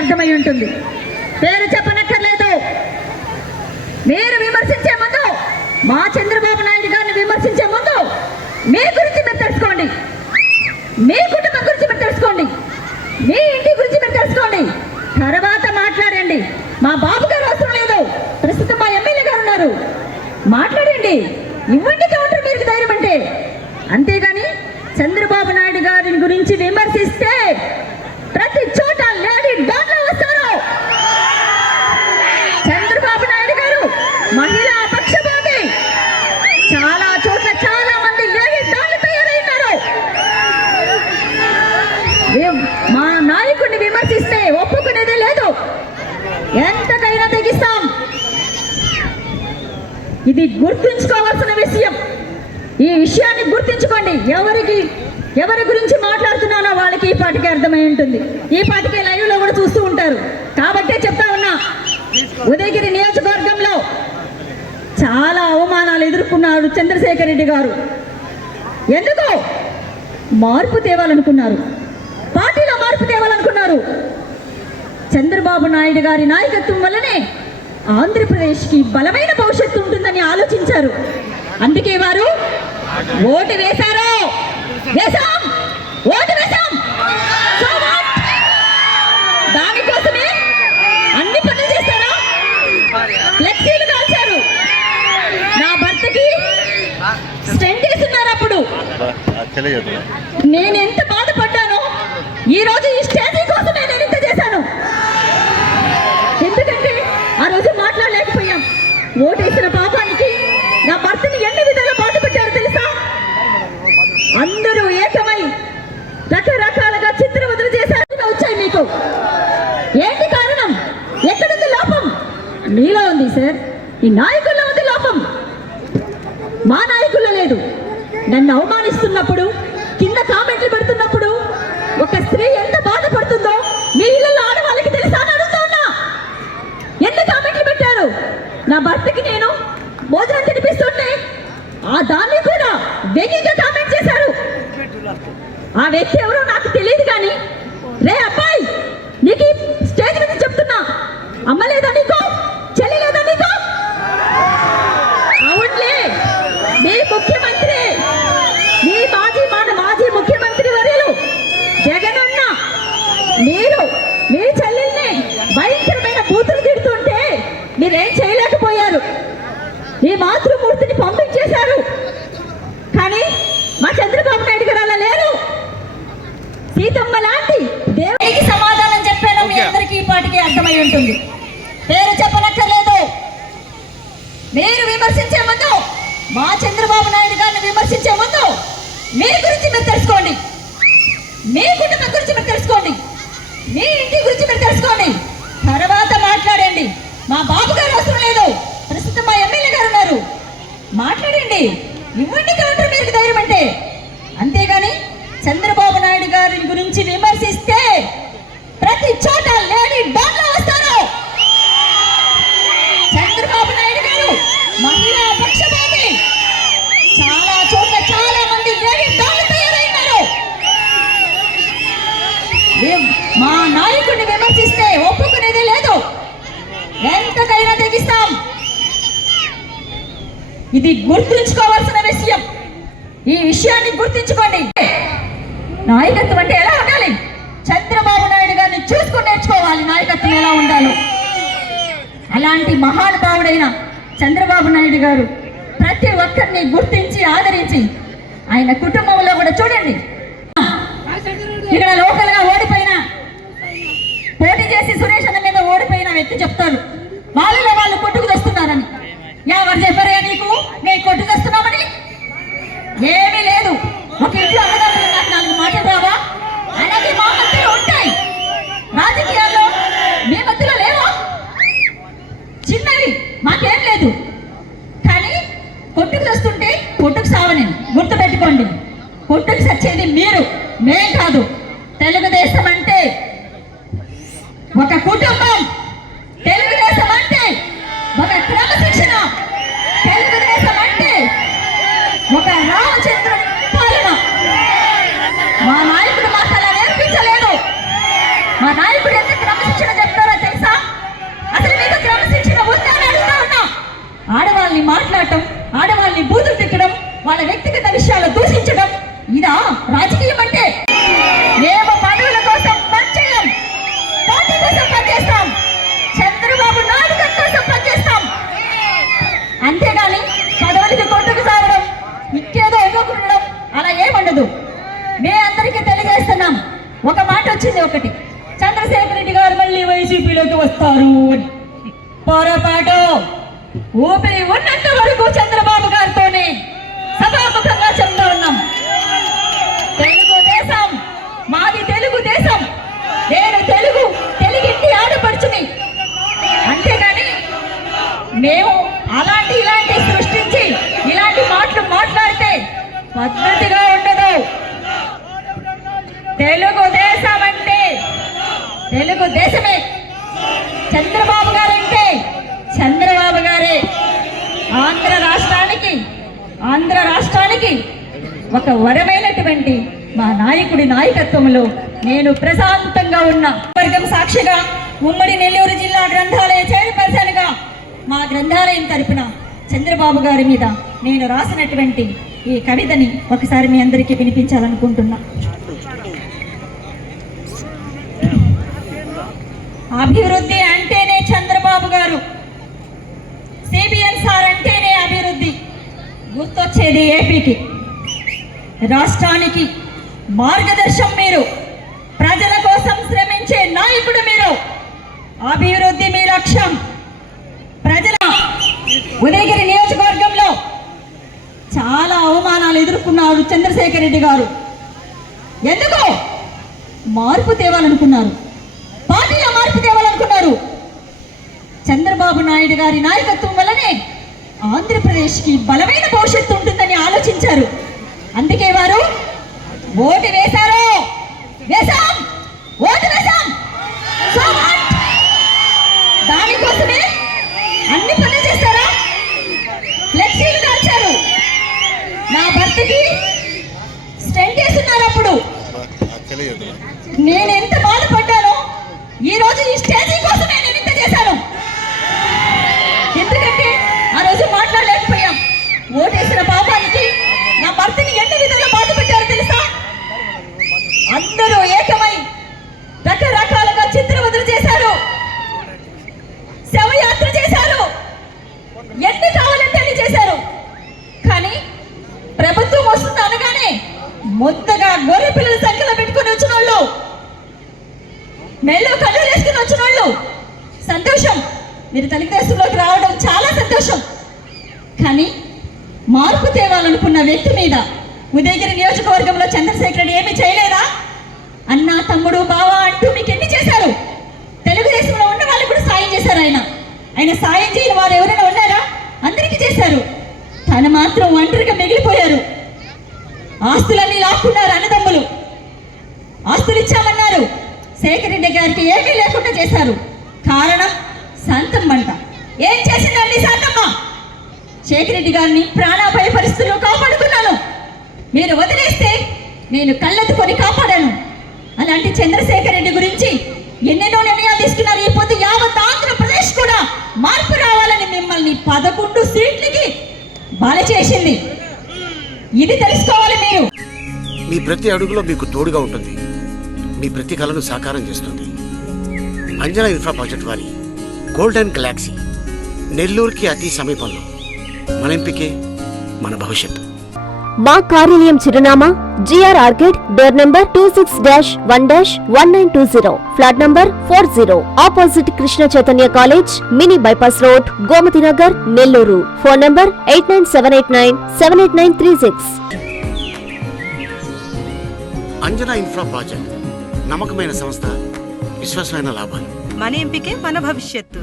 అర్థమై ఉంటుంది. పేరు చెప్పనక్కర్లేదు. మీరు విమర్శించే ముందు, మా చంద్రబాబు నాయుడు గారిని విమర్శించే ముందు మీ గురించి మీరు తెలుసుకోండి, మీ కుటుంబం గురించి మీరు తెలుసుకోండి, మీ ఇంటి గురించి మీరు తెలుసుకోండి. తర్వాత మాట్లాడండి. మా బాబు గారు అవసరం లేదు, ప్రస్తుతం మా ఎమ్మెల్యే గారు ఉన్నారు, మాట్లాడండి, ఇవ్వండి కౌంటర్ మీకు ధైర్యం అంటే. అంతేగాని చంద్రబాబు నాయుడు గారిని గురించి విమర్శిస్తే ప్రతి చోట లేడీ డాన్లో వస్తారు. చంద్రబాబు నాయుడు గారు మహిళా పక్షపాతి. చాలా చోట్ల చాలా మంది లేడీ డాన్లు తయారైనారు. మా నాయకుడిని విమర్శిస్తే ఒప్పుకునేదే లేదు, ఎంతకైనా తెగిస్తాం. ఇది గుర్తుంచుకోవాల్సిన విషయం. ఈ విషయాన్ని గుర్తుంచుకోండి. ఎవరి గురించి మాట్లాడుతున్నానో వాళ్ళకి ఈ పాటికే అర్థమై ఉంటుంది. ఈ పాటికే లైవ్ లో కూడా చూస్తూ ఉంటారు. కాబట్టే చెప్తా ఉన్నా, ఉదయగిరి నియోజకవర్గంలో చాలా అవమానాలు ఎదుర్కొన్నాడు చంద్రశేఖర్ రెడ్డి గారు. ఎందుకు? మార్పు తేవాలనుకున్నారు, పార్టీలో మార్పు తేవాలనుకున్నారు. చంద్రబాబు నాయుడు గారి నాయకత్వం వల్లనే ఆంధ్రప్రదేశ్కి బలమైన భవిష్యత్తు ఉంటుందని ఆలోచించారు. అందుకే వారు ఓటు వేశారు. ఓటు వేశాం. దానికోసమే అన్ని పనులు చేశారు. ఫ్లెక్సీలు కాల్చారు. నా భర్తకి స్టెంట్ వేస్తున్నారు. అప్పుడు నేను ఎంత బాధపడ్డానో ఈ రోజు ఈ స్టేజీ కోసమే నేను ఇంత చేశాను. ఎందుకంటే ఆ రోజు మాట్లాడలేకపోయాం. ఓటేసిన పాపానికి నా భర్తని ఎన్ని విధాలుగా బాధ పెట్టారు తెలుసా? అందరూ ఏకమై రకరకాలుగా చిత్రవదలు చేశారు. వచ్చాయి మీకు ఏంటి కారణం? ఎక్కడుంది లోపం? మీలో ఉంది సార్, ఈ నాయకుల్లో ఉంది లోపం, మా నాయకుల్లో లేదు. నన్ను అవమానిస్తున్నప్పుడు, కింద కామెంట్లు పెడుతున్నప్పుడు ఒక స్త్రీ ఎంత బాధపడుతుందో మీ ఇళ్ళలో ఆడవాళ్ళకి తెలుసా అని అడుగుతా ఉన్నా. ఎన్ని కామెంట్లు పెట్టారు? నా భర్తకి నేను భోజనం తినిపిస్తుంటే ఆ దాన్ని కూడా వెయ్యిగా కామెంట్ చేశారు. ఆ వ్యక్తి ఎవరో నాకు తెలియదు, కానీ రే అబ్బాయి, నీకు స్టేజ్ మీద చెప్తున్నా, అమ్మ లేదా నీకు, చెల్లి లేదా నీకు? అవునులే, మీ ముఖ్యమంత్రి, మీ మాజీ ముఖ్యమంత్రి వర్యులు జగనన్న మీరు మీ చెల్లెల్ని భయంకరమైన బూతులు తిడుతుంటే మీరేం చేయలేకపోయారు. మీ మాతృమూర్తిని పంపించేశారు. కానీ మా చంద్రబాబు నాయుడు గారు అలా లేరు. సీతమ్మ లాంటి దేవుడికి సమాధానం చెప్పాను. మీ అందరికీ ఈ పాటికి అర్థమై ఉంటుంది. పేరు చెప్పనక్కర్లేదు. మీరు విమర్శించే ముందు, మా చంద్రబాబు నాయుడు గారిని విమర్శించే ముందు మీ గురించి మీరు తెలుసుకోండి, మీ కుటుంబం గురించి మీరు తెలుసుకోండి, మీ ఇంటి గురించి మీరు తెలుసుకోండి. తర్వాత మాట్లాడండి. మా బాబు గారు అవసరం లేదు, ప్రస్తుతం మా ఎమ్మెల్యే గారు ఉన్నారు, మాట్లాడండి, ఇవ్వండి కౌంటర్ మీకు ధైర్యం అంటే. అంతేగాని చంద్రబాబు నాయుడు గారి గురించి విమర్శిస్తే ప్రతి చోట లేడీ డాన్లో వస్తారు. చంద్రబాబు నాయుడు గారు మహిళా పక్షపాతి. చాలా చోట్ల చాలా మంది లేడీ డాన్లు తయారైనారు. మా నాయకుడిని విమర్శిస్తే ఒప్పుకునేదే లేదు, ఎంతకైనా తెగిస్తాం. ఇది గుర్తుంచుకోవాల్సిన విషయం. ఈ విషయాన్ని గుర్తుంచుకోండి. నాయకత్వం అంటే ఎలా ఉండాలి? చంద్రబాబు నాయుడు గారిని చూసుకుని నేర్చుకోవాలి నాయకత్వం ఎలా ఉండాలో. అలాంటి మహానుభావుడైన చంద్రబాబు నాయుడు గారు ప్రతి ఒక్కరిని గుర్తించి ఆదరించి, ఆయన కుటుంబంలో కూడా చూడండి, ఇక్కడ లోకల్ గా ఓడిపోయిన, పోటీ చేసి సురేష్ అన్న మీద ఓడిపోయిన వ్యక్తి చెప్తారు వాళ్ళలో వాళ్ళు కొట్టుకు తెస్తున్నారని. ఎవరు చెప్పారా నీకు నేను కొట్టుకు తెస్తున్నామని? ఏమీ లేదు. ఒక ఇంట్లో అన్నదాతలు నాకు 4 మాటలు రావా? అలాగే మా మధ్యలో ఉంటాయి. రాజకీయాల్లో మీ మధ్యలో లేవా? చిన్నవి మాకేం లేదు, కానీ కొట్టుకు తెస్తుంటే కొట్టుకు సావని గుర్తుపెట్టుకోండి. కొట్టుకు సచ్చేది మీరు, మేం కాదు. తెలుగుదేశం అంటే ఒక కుటుంబం, తెలుగుదేశం అంటే ఒక క్రమశిక్షణ, తెలుగుదేశం అంటే ఒక రామచంద్రుని పాలన. మా నాయకుడు మాకు అలా నేర్పించలేదు. మా నాయకుడు ఎంత క్రమశిక్షణ ఉండదు. మీ అందరికీ తెలియజేస్తున్నాం. ఒక మాట వచ్చింది, ఒకటి, చంద్రశేఖర్ రెడ్డి గారు మళ్ళీ వైసీపీలోకి వస్తారు అని. పొరపాటు. ఊపిరి ఉన్నంత వరకు చంద్రబాబు గారితోనే సభాముఖంగా చెప్తా ఉన్నాం. తెలుగుదేశం మాది, తెలుగుదేశం. నేను తెలుగింటి ఆడపడుచుని. అంతేగాని మేము ఇలాంటి సృష్టించి ఇలాంటి మాటలు మాట్లాడితే పద్ధతిగా ఉండదు. తెలుగుదేశం అంటే తెలుగుదేశమే. చంద్రబాబు గారంటే చంద్రబాబు గారే. ఆంధ్ర రాష్ట్రానికి ఒక వరమైనటువంటి మా నాయకుడి నాయకత్వంలో నేను ప్రశాంతంగా ఉన్న వర్గం సాక్షిగా ఉమ్మడి నెల్లూరు జిల్లా గ్రంథాలయ చైర్పర్సన్గా మా గ్రంథాలయం తరపున చంద్రబాబు గారి మీద నేను రాసినటువంటి ఈ కవితని ఒకసారి మీ అందరికీ వినిపించాలనుకుంటున్నా. అభివృద్ధి అంటేనే చంద్రబాబు గారు, సిబిఎన్ సార్ అంటేనే అభివృద్ధి. గుర్తొచ్చేది ఏపీకి, రాష్ట్రానికి మార్గదర్శం మీరు. ప్రజల కోసం శ్రమించే నాయకుడు మీరు. అభివృద్ధి మీ లక్ష్యం. ప్రజల ఉదయగిరి నియోజకవర్గంలో చాలా అవమానాలు ఎదుర్కొన్నారు చంద్రశేఖర్ రెడ్డి గారు. ఎందుకు? మార్పు తేవాలనుకున్నారు, పార్టీలో మార్పు తేవాలనుకున్నారు. చంద్రబాబు నాయుడు గారి నాయకత్వం వల్లనే ఆంధ్రప్రదేశ్కి బలమైన భవిష్యత్తు ఉంటుందని ఆలోచించారు. అందుకే వారు ఓటు వేశారు. ఓటు వేశాం. దానికోసమే అన్ని పనులు చేస్తారా? ఫ్లెక్సీలు కాల్చారు. నా భర్తకి స్టెంట్ వేస్తున్నారు. అప్పుడు నేను ఎంత బాధపడ్డానో ఈ రోజు ఈ స్టేజీ కోసమే నేను ఇంత చేశాను. ఎందుకంటే ఆ రోజు మాట్లాడలేకపోయాం. ఓటేసిన పాపానికి నా భర్తని ఎన్ని విధాలుగా బాధ పెట్టారో తెలుసా? అందరూ ఏకమై రకరకాలుగా చిత్రవదలు చేశారు, శవయాత్ర చేశారు, ఎన్ని కావాలంటే అన్ని చేశారు. కానీ ప్రభుత్వం వస్తుంది అనగానే మొత్తగా గొర్రె పిల్లల సంఖ్యలో పెట్టుకుని వచ్చిన వాళ్ళు, మెల్లో కళ్ళు వేసుకుని వచ్చిన వాళ్ళు సంతోషం. మీరు తెలుగుదేశంలోకి రావడం చాలా సంతోషం. కానీ మార్పు తేవాలనుకున్న వ్యక్తి మీద ఉదయగిరి నియోజకవర్గంలో చంద్రశేఖర్ రెడ్డి ఏమీ చేయలేదా? అన్న, తమ్ముడు, బావ అంటూ మీకు ఎన్ని చేశారు? తెలుగుదేశంలో ఉన్న వాళ్ళు కూడా సాయం చేశారు. ఆయన సాయం చేయని వారు ఎవరైనా ఉన్నారా? అందరికీ చేశారు. తను మాత్రం ఒంటరిగా మిగిలిపోయారు. ఆస్తులన్నీ లాక్కున్నారు అన్నదమ్ములు. ఆస్తులు ఇచ్చామన్నారు. శేఖర్ రెడ్డి గారికి ఏమీ లేకుండా చేశారు. కారణం శాంతం అంట. ఏం చేసిందండి శాంతమ్మ? శేఖర్ రెడ్డి గారిని ప్రాణాపాయ పరిస్థితుల్లో కాపాడుకున్నాను. మీరు వదిలేస్తే నేను కళ్ళెత్తుకొని కాపాడాను. అలాంటి చంద్రశేఖర్ రెడ్డి గురించి ఎన్నెన్నో నిర్ణయాలు తీసుకున్నారు. ఈ పొద్దు యావత్ ఆంధ్రప్రదేశ్ కూడా మార్పు రావాలని మిమ్మల్ని 11 సీట్లకి బాల చేసింది. ఇది తెలుసుకోవాలి మీరు. మీ ప్రతి అడుగులో మీకు తోడుగా ఉంటుంది. మీ ప్రతి కలను సాకారం చేస్తుంది. అంజనా ఇన్ఫ్రా ప్రాజెక్ట్ వారి గోల్డెన్ గెలాక్సీ నెల్లూరుకి అతి సమీపంలో. మన ఎంపికే మన భవిష్యత్తు. మా కార్యాలయం చిరునామా G R orchid, door number 26-1-1920, flat number 40, opposite Krishna Chaitanya college, mini bypass road, Gomathi Nagar, Nellore. Phone number 8978978936. Anjana infra project నమ్మకమైన సంస్థ, విశ్వాసమైన లాభాలు. మన ఎంపికే మన భవిష్యత్తు.